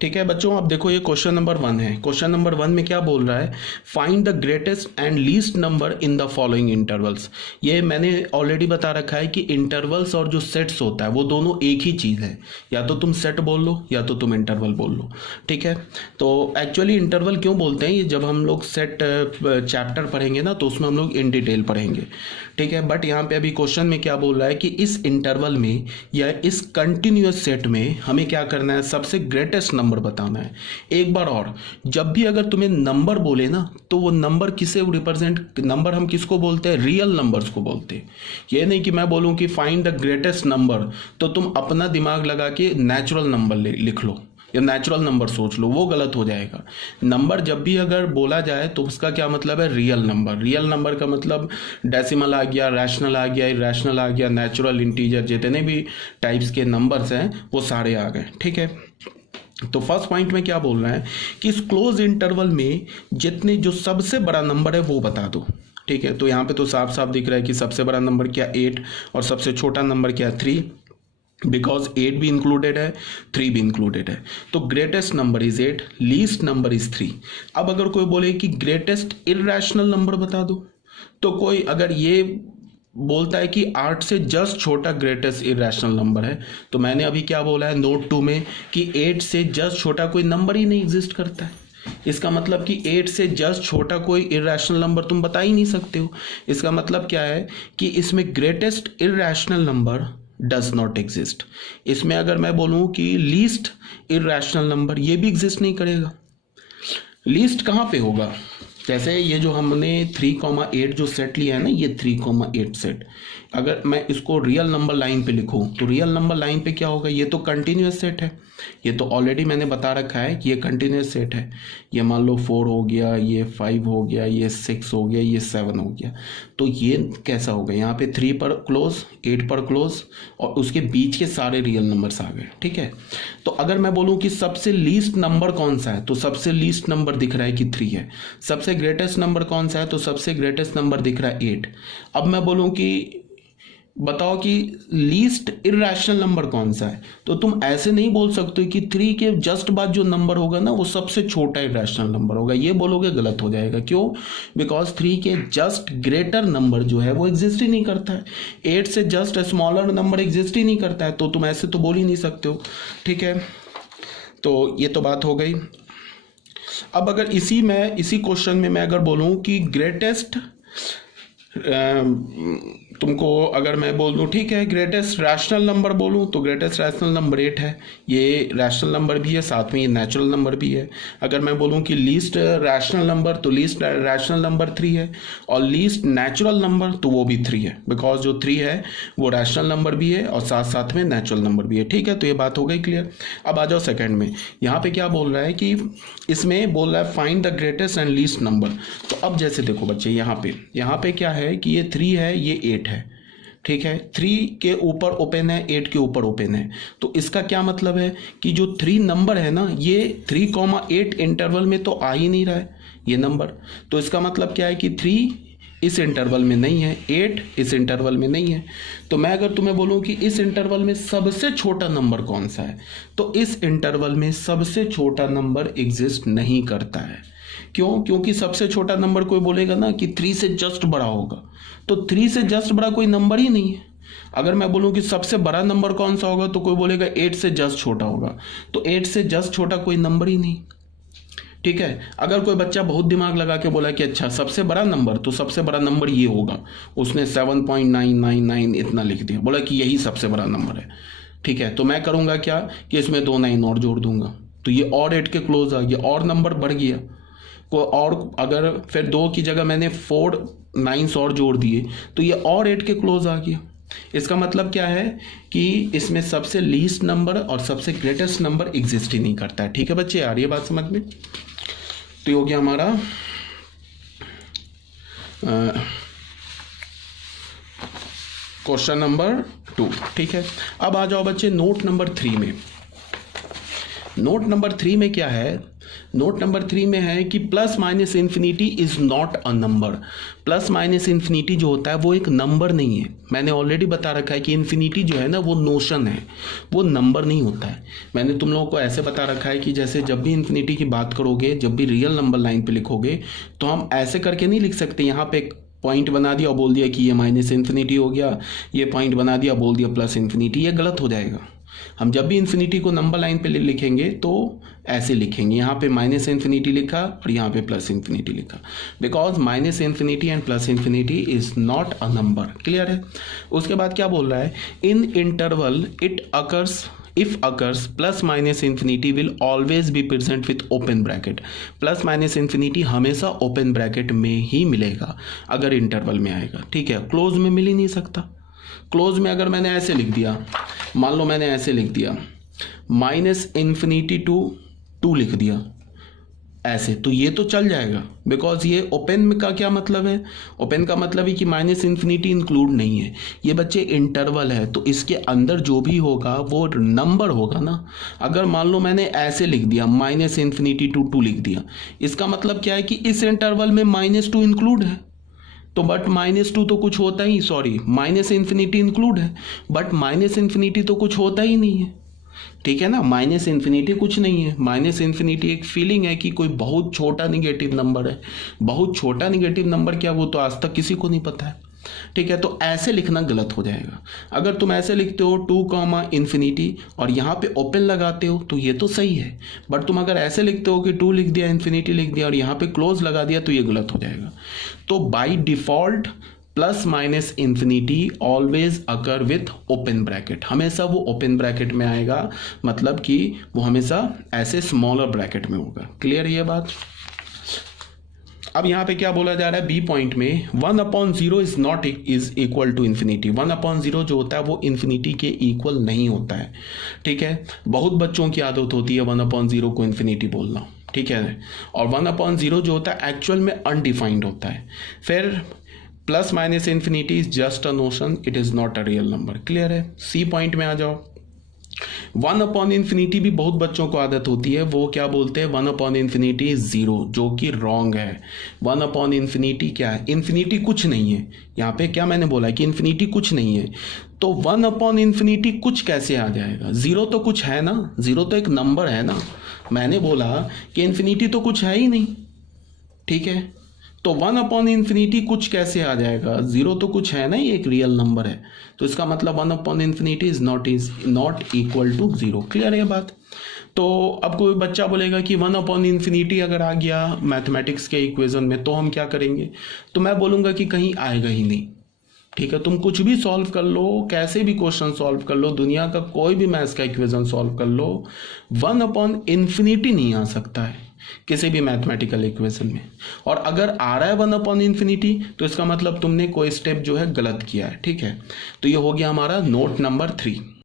ठीक है बच्चों, अब देखो ये क्वेश्चन नंबर 1 है। क्वेश्चन नंबर 1 में क्या बोल रहा है, find the greatest and least number in the following intervals. ये मैंने ऑलरेडी बता रखा है कि इंटरवल्स और जो सेट्स होता है वो दोनों एक ही चीज़ है, या तो तुम सेट बोल लो या तो तुम इंटरवल बोल लो। ठीक है, तो एक्चुअली इंटरवल क्यों बोलते हैं, ये जब हम लोग सेट चैप्टर पढ़ेंगे ना तो उसमें हम लोग इन डिटेल पढ़ेंगे। ठीक है, बट यहाँ पे अभी क्वेश्चन में क्या बोल रहा है कि इस इंटरवल में या इस कंटिन्यूअस सेट में हमें क्या करना है, सबसे ग्रेटेस्ट नंबर बताना है। एक बार और, जब भी अगर तुम्हें नंबर बोले ना तो वो नंबर किसे रिप्रेजेंट, नंबर हम किसको बोलते हैं, रियल नंबर्स को बोलते हैं। ये नहीं कि मैं बोलूं कि फाइंड द ग्रेटेस्ट नंबर तो तुम अपना दिमाग लगा के नेचुरल नंबर लिख लो या नेचुरल नंबर सोच लो, वो गलत हो जाएगा। नंबर जब भी अगर बोला जाए तो उसका क्या मतलब है, रियल नंबर। रियल नंबर का मतलब डेसिमल आ गया, रैशनल आ गया, इरेशनल आ गया, नेचुरल, इंटीजर, जितने भी टाइप्स के नंबर्स हैं वो सारे आ गए। ठीक है, तो फर्स्ट पॉइंट में क्या बोल रहा है कि इस क्लोज इंटरवल में जितने जो सबसे बड़ा नंबर है वो बता दो। ठीक है, तो यहाँ पे तो साफ साफ दिख रहा है कि सबसे बड़ा नंबर क्या 8 और सबसे छोटा नंबर क्या 3, बिकॉज 8 भी इंक्लूडेड है 3 भी इंक्लूडेड है। तो greatest number is 8, least number is 3। अब अगर कोई बोले कि ग्रेटेस्ट इररेशनल नंबर बता दो, तो कोई अगर ये बोलता है कि 8 से जस्ट छोटा ग्रेटेस्ट इररेशनल नंबर है, तो मैंने अभी क्या बोला है नोट 2 में कि 8 से जस्ट छोटा कोई नंबर ही नहीं एग्जिस्ट करता है। इसका मतलब कि 8 से जस्ट छोटा कोई इररेशनल नंबर तुम बता ही नहीं सकते हो। इसका मतलब क्या है कि इसमें greatest irrational number does not exist. इसमें अगर मैं बोलूं कि लीस्ट इररेशनल नंबर, ये भी एग्जिस्ट नहीं करेगा। लीस्ट कहाँ पे होगा, जैसे ये जो हमने 3,8 जो सेट लिया है ना, ये 3,8 सेट, अगर मैं इसको रियल नंबर लाइन पे लिखूं तो रियल नंबर लाइन पे क्या होगा, ये तो कंटिन्यूअस सेट है, ये तो ऑलरेडी मैंने बता रखा है कि ये कंटिन्यूअस सेट है। ये मान लो 4 हो गया, ये 5 हो गया, ये 6 हो गया, ये 7 हो गया। तो ये कैसा होगा, यहाँ पे 3 पर क्लोज, 8 पर क्लोज और उसके बीच के सारे रियल नंबर्स आ गए। ठीक है, तो अगर मैं बोलूँ कि सबसे लीस्ट नंबर कौन सा है, तो सबसे लीस्ट नंबर दिख रहा है कि 3 है। सबसे ग्रेटेस्ट नंबर कौन सा है, तो सबसे ग्रेटेस्ट नंबर दिख रहा है 8। अब मैं बोलूँ कि बताओ कि लीस्ट इररेशनल नंबर कौन सा है, तो तुम ऐसे नहीं बोल सकते कि 3 के जस्ट बाद जो नंबर होगा ना वो सबसे छोटा इररेशनल नंबर होगा। ये बोलोगे गलत हो जाएगा। क्यों, बिकॉज 3 के जस्ट ग्रेटर नंबर जो है वो एग्जिस्ट ही नहीं करता है। 8 से जस्ट स्मॉलर नंबर एग्जिस्ट ही नहीं करता है, तो तुम ऐसे तो बोल ही नहीं सकते हो। ठीक है, तो ये तो बात हो गई। अब अगर इसी क्वेश्चन में मैं अगर बोलूं कि ग्रेटेस्ट, तुमको अगर मैं बोल दूं ठीक है ग्रेटेस्ट रैशनल नंबर बोलूं, तो ग्रेटेस्ट रैशनल नंबर 8 है। ये रैशनल नंबर भी है, साथ में ये नेचुरल नंबर भी है। अगर मैं बोलूं कि लीस्ट रैशनल नंबर, तो लीस्ट रैशनल नंबर 3 है, और लीस्ट नेचुरल नंबर तो वो भी 3 है, बिकॉज जो 3 है वो रैशनल नंबर भी है और साथ साथ में नेचुरल नंबर भी है। ठीक है, तो ये बात हो गई क्लियर। अब आ जाओ सेकेंड में, यहाँ पे क्या बोल रहा है कि इसमें बोल रहा है find the greatest and least number. तो अब जैसे देखो बच्चे, यहाँ पे क्या है कि ये 3 है, ये 8 है। ठीक है, 3 के ऊपर ओपन है, 8 के ऊपर ओपन है। तो इसका क्या मतलब है कि जो 3 नंबर है ना, ये 3,8 इंटरवल में तो आ ही नहीं रहा है ये नंबर। तो इसका मतलब क्या है कि 3 इस इंटरवल में नहीं है, 8 इस इंटरवल में नहीं है। तो मैं अगर तुम्हें बोलूं कि इस इंटरवल में सबसे छोटा नंबर कौन सा है, तो इस इंटरवल में सबसे छोटा नंबर एग्जिस्ट नहीं करता है। क्यों, क्योंकि सबसे छोटा नंबर कोई बोलेगा ना कि 3 से जस्ट बड़ा होगा, तो 3 से जस्ट बड़ा कोई नंबर ही नहीं है। अगर मैं बोलूं कि सबसे बड़ा नंबर कौन सा होगा, तो कोई बोलेगा 8 से जस्ट छोटा होगा, तो 8 से जस्ट छोटा कोई नंबर ही नहीं। ठीक है, अगर कोई बच्चा बहुत दिमाग लगा के बोला कि अच्छा सबसे बड़ा नंबर, तो सबसे बड़ा नंबर ये होगा, उसने 7.999 इतना लिख दिया, बोला कि यही सबसे बड़ा नंबर है। ठीक है, तो मैं करूंगा क्या कि इसमें 2 9 और जोड़ दूंगा, तो ये और 8 के क्लोज आ गया, और नंबर बढ़ गया। और अगर फिर 2 की जगह मैंने 4 9 और जोड़ दिए, तो ये और 8 के क्लोज आ गया। इसका मतलब क्या है कि इसमें सबसे लीस्ट नंबर और सबसे ग्रेटेस्ट नंबर एग्जिस्ट ही नहीं करता है। ठीक है बच्चे, आ रही है बात समझ में। तो ये हो गया हमारा क्वेश्चन नंबर 2। ठीक है, अब आ जाओ बच्चे नोट नंबर 3 में। नोट नंबर 3 में क्या है, नोट नंबर 3 में है कि plus minus infinity is not a number. Plus minus infinity जो होता है वो एक नंबर नहीं है। मैंने ऑलरेडी बता रखा है कि इन्फिनिटी जो है ना वो नोशन है, वो नंबर नहीं होता है। मैंने तुम लोगों को ऐसे बता रखा है कि जैसे जब भी इन्फिनिटी की बात करोगे, जब भी रियल नंबर लाइन पे लिखोगे तो हम ऐसे करके नहीं लिख सकते, यहाँ पे पॉइंट बना दिया और बोल दिया कि ये माइनस इन्फिनिटी हो गया, ये पॉइंट बना दिया बोल दिया प्लस इन्फिनिटी, ये गलत हो जाएगा। हम जब भी इन्फिनिटी को नंबर लाइन पे लिखेंगे तो ऐसे लिखेंगे, यहाँ पे माइनस इन्फिनिटी लिखा और यहाँ पे प्लस इन्फिनिटी लिखा, because minus infinity and plus infinity is not a number. Clear है। उसके बाद क्या बोल रहा है, इन interval it occurs if occurs plus minus infinity will always be present with open bracket। Plus minus infinity हमेशा open bracket में ही मिलेगा अगर इंटरवल में आएगा, ठीक है। क्लोज में मिल ही नहीं सकता। क्लोज में अगर मैंने ऐसे लिख दिया, मान लो मैंने ऐसे लिख दिया माइनस इन्फिनिटी टू 2 लिख दिया ऐसे, तो ये तो चल जाएगा, बिकॉज ये ओपन का क्या मतलब है, ओपन का मतलब है कि माइनस इन्फिनिटी इंक्लूड नहीं है। ये बच्चे इंटरवल है तो इसके अंदर जो भी होगा वो नंबर होगा ना। अगर मान लो मैंने ऐसे लिख दिया माइनस इन्फिनिटी टू 2 लिख दिया, इसका मतलब क्या है कि इस इंटरवल में -2 इंक्लूड है, तो बट -2 तो कुछ होता ही, सॉरी माइनस इन्फिनिटी इंक्लूड है बट माइनस इन्फिनिटी तो कुछ होता ही नहीं है, ठीक है ना। माइनस इन्फिनिटी कुछ नहीं है, माइनस इन्फिनिटी एक फीलिंग है कि कोई बहुत छोटा निगेटिव नंबर है। बहुत छोटा निगेटिव नंबर क्या, वो तो आज तक किसी को नहीं पता है, ठीक है। तो ऐसे लिखना गलत हो जाएगा। अगर तुम ऐसे लिखते हो 2 इन्फिनिटी और यहाँ पे ओपन लगाते हो तो ये तो सही है, बट तुम अगर ऐसे लिखते हो कि 2 लिख दिया, इन्फिनिटी लिख दिया और यहाँ पे क्लोज लगा दिया तो ये गलत हो जाएगा। तो by default plus minus infinity always occur with open bracket, हमेशा वो ओपन ब्रैकेट में आएगा, मतलब कि वो हमेशा ऐसे स्मॉलर ब्रैकेट में होगा। क्लियर है ये बात। अब यहाँ पे क्या बोला जा रहा है, बी पॉइंट में 1/0 is not is equal to infinity. 1/0 जो होता है वो इन्फिनिटी के इक्वल नहीं होता है, ठीक है। बहुत बच्चों की आदत होती है 1/0 को इन्फिनिटी बोलना, ठीक है। और 1/0 जो होता है एक्चुअल में अनडिफाइंड होता है। फिर plus minus infinity is just a notion, it is not a real number. Clear है। सी पॉइंट में आ जाओ। 1/infinity भी बहुत बच्चों को आदत होती है, वो क्या बोलते हैं 1/infinity इज 0, जो कि रॉन्ग है। 1/infinity क्या है, इन्फिनिटी कुछ नहीं है। यहाँ पे क्या मैंने बोला है कि इन्फिनिटी कुछ नहीं है, तो 1/infinity कुछ कैसे आ जाएगा, 0 तो कुछ है ना, 0 तो एक नंबर है ना। मैंने बोला कि इन्फिनिटी तो कुछ है ही नहीं, ठीक है। तो 1/infinity कुछ कैसे आ जाएगा, 0 तो कुछ है ना, ये एक रियल नंबर है, तो इसका मतलब 1/infinity is not equal to 0। Clear है ये बात। तो अब कोई बच्चा बोलेगा कि 1/infinity अगर आ गया मैथमेटिक्स के इक्वेशन में तो हम क्या करेंगे, तो मैं बोलूँगा कि कहीं आएगा ही नहीं, ठीक है। तुम कुछ भी सॉल्व कर लो, कैसे भी क्वेश्चन सॉल्व कर लो, दुनिया का कोई भी मैथ्स का इक्वेशन सॉल्व कर लो, 1/infinity नहीं आ सकता है किसी भी मैथमेटिकल इक्वेशन में। और अगर आ रहा है 1/infinity तो इसका मतलब तुमने कोई स्टेप जो है गलत किया है, ठीक है। तो ये हो गया हमारा नोट नंबर 3।